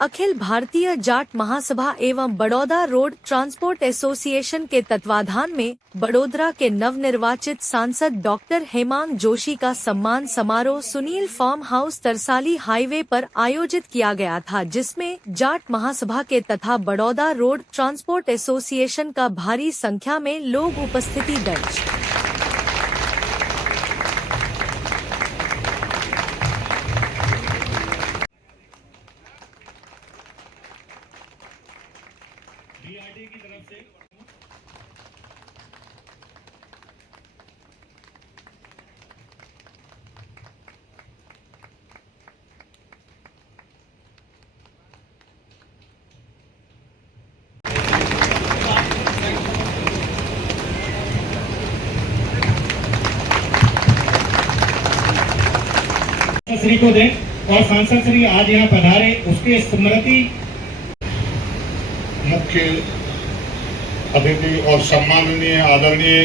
अखिल भारतीय जाट महासभा एवं Baroda road transport association के तत्वाधान में बड़ोदरा के नवनिर्वाचित सांसद डॉक्टर हेमांग जोशी का सम्मान समारोह Sunil farm house Tarsali highway पर आयोजित किया गया था, जिसमें जाट महासभा के तथा बड़ौदा रोड ट्रांसपोर्ट एसोसिएशन का भारी संख्या में लोग उपस्थिति दर्ज। की तरफ से श्री को दें और सांसद श्री आज यहाँ पधारे उसके स्मृति मुख्य अतिथि और सम्माननीय आदरणीय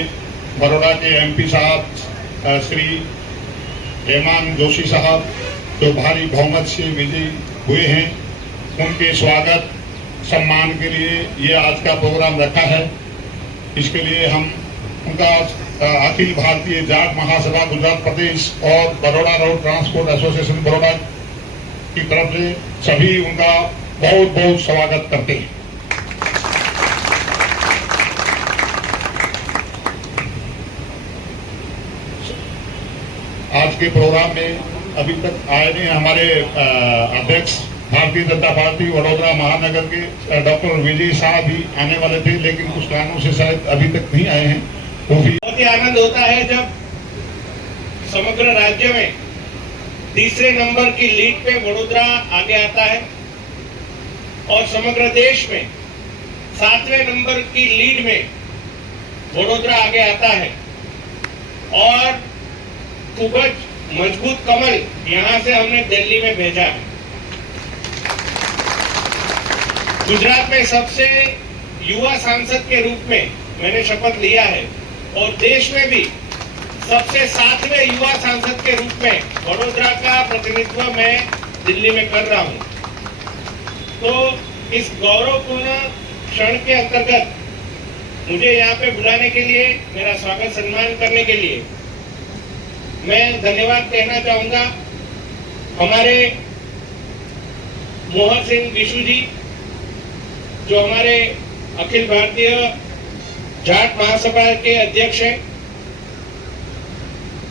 बड़ौदा के एमपी साहब श्री हेमांग जोशी साहब जो भारी बहुमत से विजयी हुए हैं, उनके स्वागत सम्मान के लिए ये आज का प्रोग्राम रखा है। इसके लिए हम उनका अखिल भारतीय जाट महासभा गुजरात प्रदेश और Baroda road transport association Baroda की तरफ से सभी उनका बहुत बहुत स्वागत करते हैं। आज के प्रोग्राम में अभी तक आए नहीं हमारे अध्यक्ष भारतीय जनता पार्टी वडोदरा महानगर के डॉक्टर विजय साहब भी आने वाले थे, लेकिन कुछ कारणों से शायद अभी तक नहीं आए हैं। वो भी बहुत ही आनंद होता है जब समग्र राज्य में तीसरे नंबर की लीड पे वडोदरा आगे आता है और समग्र देश में 7वें नंबर की लीड में वडोदरा आगे आता है और खूब मजबूत कमल यहां से हमने दिल्ली में भेजा है। गुजरात में सबसे युवा सांसद के रूप में मैंने शपथ लिया है और देश में भी सबसे 7वें युवा सांसद के रूप में वडोदरा का प्रतिनिधित्व मैं दिल्ली में कर रहा हूं। तो इस गौरवपूर्ण क्षण के अंतर्गत मुझे यहाँ पे बुलाने के लिए, मेरा स्वागत सम्मान करने के लिए मैं धन्यवाद कहना चाहूंगा हमारे मोहन सिंह विशु जी जो हमारे अखिल भारतीय जाट महासभा के अध्यक्ष हैं,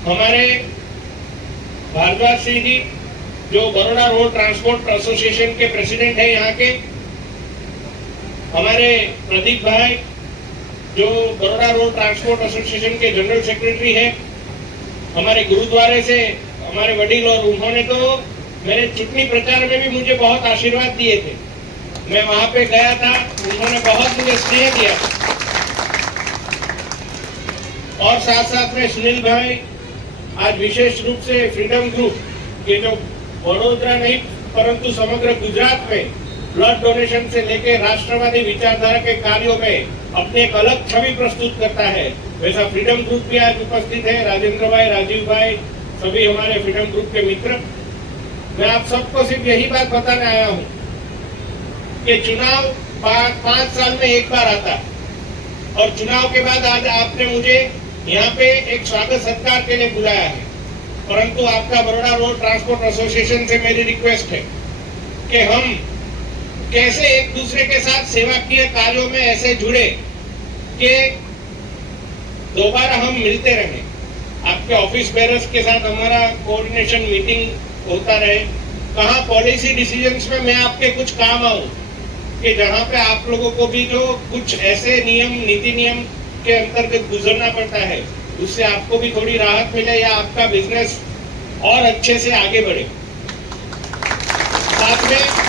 हमारे भारद्वाज सिंह जी जो बड़ौदा रोड ट्रांसपोर्ट एसोसिएशन के प्रेसिडेंट हैं यहाँ के, हमारे प्रदीप भाई जो बड़ौदा रोड ट्रांसपोर्ट एसोसिएशन के जनरल सेक्रेटरी हैं, हमारे गुरुद्वारे से हमारे वडील, और उन्होंने तो मेरे चुनावी प्रचार में भी मुझे बहुत आशीर्वाद दिए थे। मैं वहां पे गया था, उन्होंने बहुत मुझे स्नेह दिया और साथ साथ में सुनील भाई आज विशेष रूप से फ्रीडम ग्रुप के जो वडोदरा नहीं परंतु समग्र गुजरात में ब्लड डोनेशन से लेकर राष्ट्रवादी विचारधारा के कार्यों में अपने एक अलग छवि प्रस्तुत करता है, वैसा फ्रीडम ग्रुप भी आज उपस्थित है। राजेंद्र भाई, राजीव भाई, सभी हमारे फ्रीडम ग्रुप के मित्र। मैं आप सबको सिर्फ यही बात बताने आया हूँ कि चुनाव 5 साल में एक बार आता और चुनाव के बाद आज आपने मुझे यहाँ पे एक स्वागत सत्कार के लिए बुलाया है, परंतु आपका बड़ौदा रोड ट्रांसपोर्ट एसोसिएशन से मेरी रिक्वेस्ट है कि हम कैसे एक दूसरे के साथ सेवाकीय कार्यों में ऐसे जुड़े कि दोबारा हम मिलते रहे। आपके ऑफिस बेरर्स के साथ हमारा कोऑर्डिनेशन मीटिंग होता रहे, कहाँ पॉलिसी डिसीजंस में मैं आपके कुछ काम आऊं कि जहाँ पे आप लोगों को भी जो कुछ ऐसे नियम, नीति नियम के अंतर्गत गुजरना पड़ता है, उससे आपको भी थोड़ी राहत मिले या आपका बिजनेस और अच्छे से आगे बढ़े। साथ में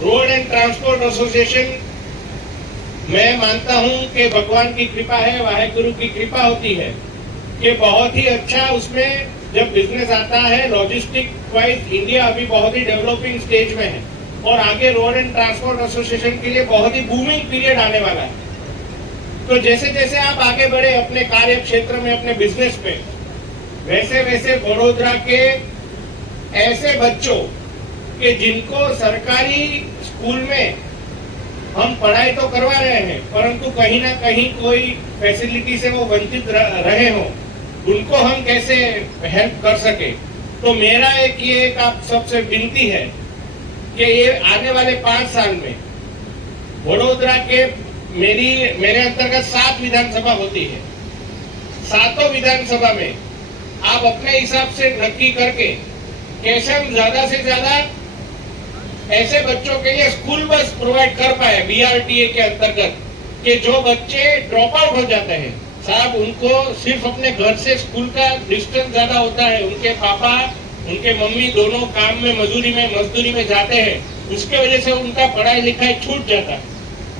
रोड एंड ट्रांसपोर्ट एसोसिएशन, मैं मानता हूं कि भगवान की कृपा है, वाहेगुरु की कृपा होती है कि बहुत ही अच्छा उसमें जब बिजनेस आता है। लॉजिस्टिक वाइज इंडिया अभी बहुत ही डेवलपिंग स्टेज में है और आगे रोड एंड ट्रांसपोर्ट एसोसिएशन के लिए बहुत ही बूमिंग पीरियड आने वाला है। तो जैसे जैसे आप आगे बढ़े अपने कार्य क्षेत्र में, अपने बिजनेस में, वैसे वैसे वडोदरा के ऐसे बच्चों के जिनको सरकारी स्कूल में हम पढ़ाई तो करवा रहे हैं, परंतु कहीं ना कहीं कोई फैसिलिटी से वो वंचित रहे हो, उनको हम कैसे हेल्प कर सके। तो मेरा एक आप सबसे विनती है कि ये आने वाले 5 साल में वडोदरा के मेरे अंतर्गत 7 विधानसभा होती है। 7 विधानसभा में आप अपने हिसाब से नक्की करके कैसे हम ज्यादा से ज्यादा ऐसे बच्चों के लिए स्कूल बस प्रोवाइड कर पाए BRTA के अंतर्गत, कि जो बच्चे ड्रॉप आउट हो जाते हैं साहब, उनको सिर्फ अपने घर से स्कूल का डिस्टेंस ज्यादा होता है, उनके पापा उनके मम्मी दोनों काम में मजदूरी में जाते हैं, उसके वजह से उनका पढ़ाई लिखाई छूट जाता है।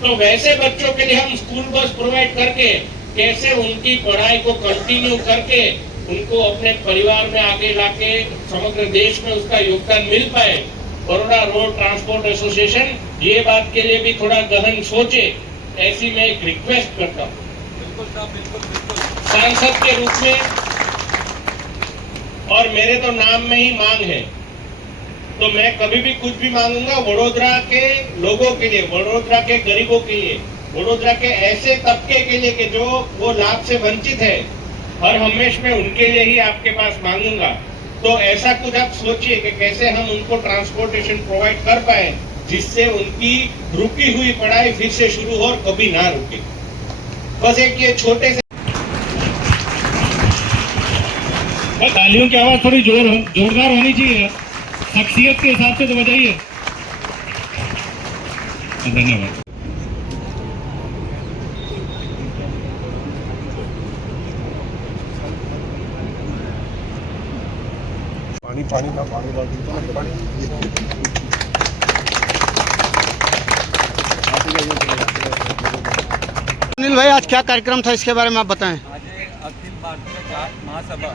तो वैसे बच्चों के लिए हम स्कूल बस प्रोवाइड करके कैसे उनकी पढ़ाई को कंटिन्यू करके उनको अपने परिवार में आगे लाके समग्र देश में उसका योगदान मिल पाए। बड़ौदा रोड ट्रांसपोर्ट एसोसिएशन ये बात के लिए भी थोड़ा गहन सोचे, ऐसी मैं एक रिक्वेस्ट करता हूँ सांसद के रूप में, और मेरे तो नाम में ही मांग है, तो मैं कभी भी कुछ भी मांगूंगा वडोदरा के लोगों के लिए, वडोदरा के गरीबों के लिए, वडोदरा के ऐसे तबके के लिए कि जो वो लाभ से वंचित है, हर हमेश में उनके लिए ही आपके पास मांगूंगा। तो ऐसा कुछ आप सोचिए कि कैसे हम उनको ट्रांसपोर्टेशन प्रोवाइड कर पाए जिससे उनकी रुकी हुई पढ़ाई फिर से शुरू हो और कभी ना रुके। बस एक ये छोटे से तालियों की आवाज थोड़ी जोरदार होनी चाहिए, शख्सियत के हिसाब से तो बजाइए। धन्यवाद। पानी सुनील भाई, आज क्या कार्यक्रम था, इसके बारे में आप बताएं। आज अखिल भारतीय जाट महासभा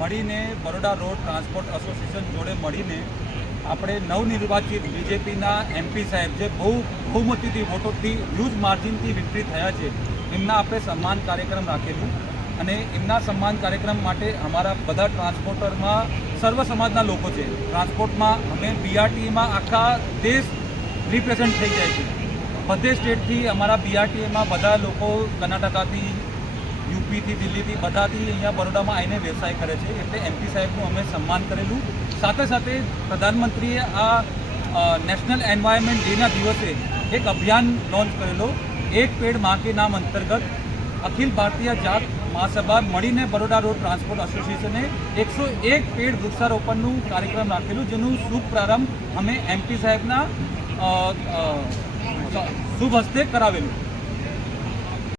મળીને બરોડા રોડ ટ્રાન્સપોર્ટ એસોસિએશન જોડે મળીને આપણે નવનિર્વાચિત બીજેપીના MP સાહેબ જે બહુમતીથી વોટોથી હ્યુજ માર્જિનથી વિક્ટરી થયા છે, એમના આપણે સન્માન કાર્યક્રમ રાખેલું અને એમના સન્માન કાર્યક્રમ માટે અમારા બધા ટ્રાન્સપોર્ટરમાં સર્વ સમાજના લોકો છે। ટ્રાન્સપોર્ટમાં અમે BRTAમાં આખા દેશ રિપ્રેઝેન્ટ થઈ જાય છે। બધે સ્ટેટથી અમારા BRTAમાં બધા લોકો કર્ણાટકાથી, UP થી, દિલ્હીથી બધાથી અહીંયા બરોડામાં આવીને વ્યવસાય કરે છે, એટલે MP સાહેબનું અમે સન્માન કરેલું। સાથે સાથે પ્રધાનમંત્રીએ આ નેશનલ એન્વાયરમેન્ટ ડેના દિવસે એક અભિયાન લોન્ચ કરેલો, એક પેડ માં કે નામ અંતર્ગત અખિલ ભારતીય જાટ મહાસભા મળીને બરોડા રોડ ટ્રાન્સપોર્ટ એસોસિએશને 101 પેડ વૃક્ષારોપણનું કાર્યક્રમ રાખેલું, જેનું શુભ પ્રારંભ અમે MP સાહેબના શુભ હસ્તે કરાવેલું।